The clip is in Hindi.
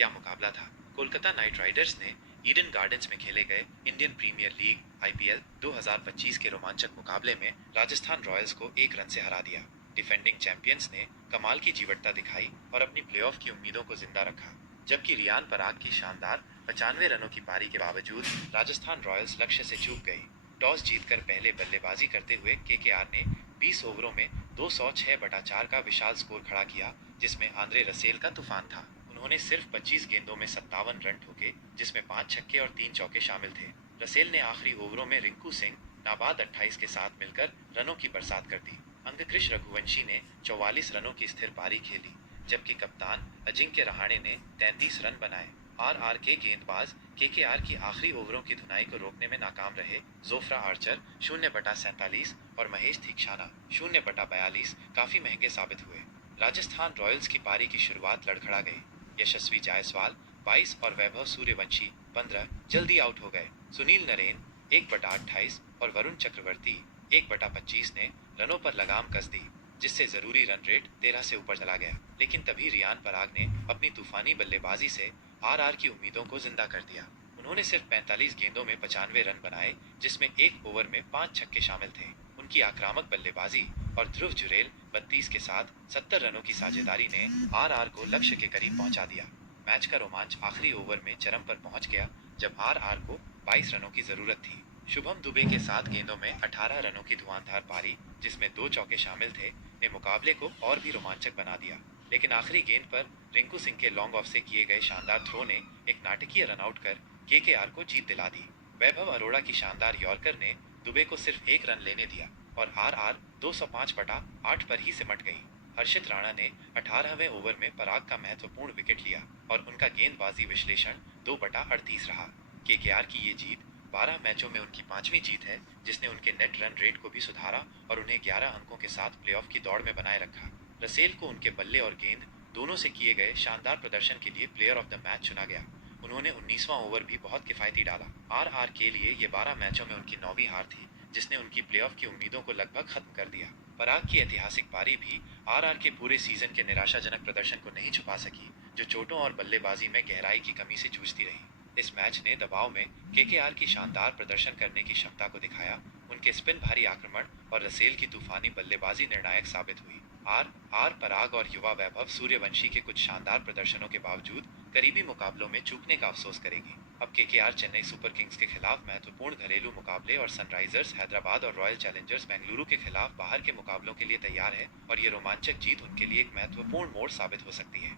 क्या मुकाबला था। कोलकाता नाइट राइडर्स ने ईडन गार्डन्स में खेले गए इंडियन प्रीमियर लीग आईपीएल 2025 के रोमांचक मुकाबले में राजस्थान रॉयल्स को 1 रन से हरा दिया। डिफेंडिंग चैंपियंस ने कमाल की जीवटता दिखाई और अपनी प्लेऑफ की उम्मीदों को जिंदा रखा, जबकि रियान पराग की शानदार 95 रनों की पारी के बावजूद राजस्थान रॉयल्स लक्ष्य से चूक गई। टॉस जीतकर पहले बल्लेबाजी करते हुए केकेआर ने 20 ओवरों में 206/4 का विशाल स्कोर खड़ा किया, जिसमें आंद्रे रसेल का तूफान था। उन्होंने सिर्फ 25 गेंदों में 57 रन ठोके, जिसमें 5 छक्के और 3 चौके शामिल थे। रसेल ने आखिरी ओवरों में रिंकू सिंह नाबाद 28 के साथ मिलकर रनों की बरसात कर दी। अंगकृष रघुवंशी ने 44 रनों की स्थिर पारी खेली, जबकि कप्तान अजिंक्य रहाणे ने 33 रन बनाए। आरआर के गेंदबाज केकेआर की आखिरी ओवरों की धुनाई को रोकने में नाकाम रहे। जोफ्रा आर्चर 0/47 और महेश दीक्षाना 0/42 काफी महंगे साबित हुए। राजस्थान रॉयल्स की पारी की शुरुआत लड़खड़ा गई। यशस्वी जायसवाल 22 और वैभव सूर्यवंशी 15 जल्दी आउट हो गए। सुनील नरेन 1/28 और वरुण चक्रवर्ती 1/25 ने रनों पर लगाम कस दी, जिससे जरूरी रन रेट 13 से ऊपर चला गया। लेकिन तभी रियान पराग ने अपनी तूफानी बल्लेबाजी से आरआर की उम्मीदों को जिंदा कर दिया। उन्होंने सिर्फ 45 गेंदों में 95 रन बनाए, जिसमें एक ओवर में 5 छक्के शामिल थे। उनकी आक्रामक बल्लेबाजी और ध्रुव जुरेल 32 के साथ 70 रनों की साझेदारी ने आरआर को लक्ष्य के करीब पहुंचा दिया। मैच का रोमांच आखिरी ओवर में चरम पर पहुंच गया, जब आरआर को 22 रनों की जरूरत थी। शुभम दुबे के 7 गेंदों में 18 रनों की धुआंधार पारी, जिसमें 2 चौके शामिल थे, ने मुकाबले को और भी रोमांचक बना दिया। लेकिन आखिरी गेंद पर रिंकू सिंह के लॉन्ग ऑफ से किए गए शानदार थ्रो ने एक नाटकीय रनआउट कर केकेआर को जीत दिला दी। वैभव अरोड़ा की शानदार यॉर्कर ने दुबे को सिर्फ 1 रन लेने दिया और आरआर 205/8 पर ही सिमट गई। हर्षित राणा ने 18वें ओवर में पराग का महत्वपूर्ण विकेट लिया और उनका गेंदबाजी विश्लेषण 2/38 रहा। केकेआर की ये जीत 12 मैचों में उनकी 5वीं जीत है, जिसने उनके नेट रन रेट को भी सुधारा और उन्हें 11 अंकों के साथ प्लेऑफ की दौड़ में बनाए रखा। रसेल को उनके बल्ले और गेंद दोनों से किए गए शानदार प्रदर्शन के लिए प्लेयर ऑफ द मैच चुना गया। उन्होंने 19वां ओवर भी बहुत किफायती डाला। आरआर के लिए ये 12 मैचों में उनकी 9वीं हार थी, जिसने उनकी प्लेऑफ की उम्मीदों को लगभग खत्म कर दिया। पराग की ऐतिहासिक पारी भी आरआर के पूरे सीजन के निराशाजनक प्रदर्शन को नहीं छुपा सकी, जो चोटों और बल्लेबाजी में गहराई की कमी से जूझती रही। इस मैच ने दबाव में केकेआर की शानदार प्रदर्शन करने की क्षमता को दिखाया। उनके स्पिन भारी आक्रमण और रसेल की तूफानी बल्लेबाजी निर्णायक साबित हुई। आर आर पराग और युवा वैभव सूर्यवंशी के कुछ शानदार प्रदर्शनों के बावजूद करीबी मुकाबलों में चूकने का अफसोस करेगी। अब केकेआर चेन्नई सुपर किंग्स के खिलाफ महत्वपूर्ण घरेलू मुकाबले और सनराइजर्स हैदराबाद और रॉयल चैलेंजर्स बेंगलुरु के खिलाफ बाहर के मुकाबलों के लिए तैयार है, और ये रोमांचक जीत उनके लिए एक महत्वपूर्ण मोड़ साबित हो सकती है।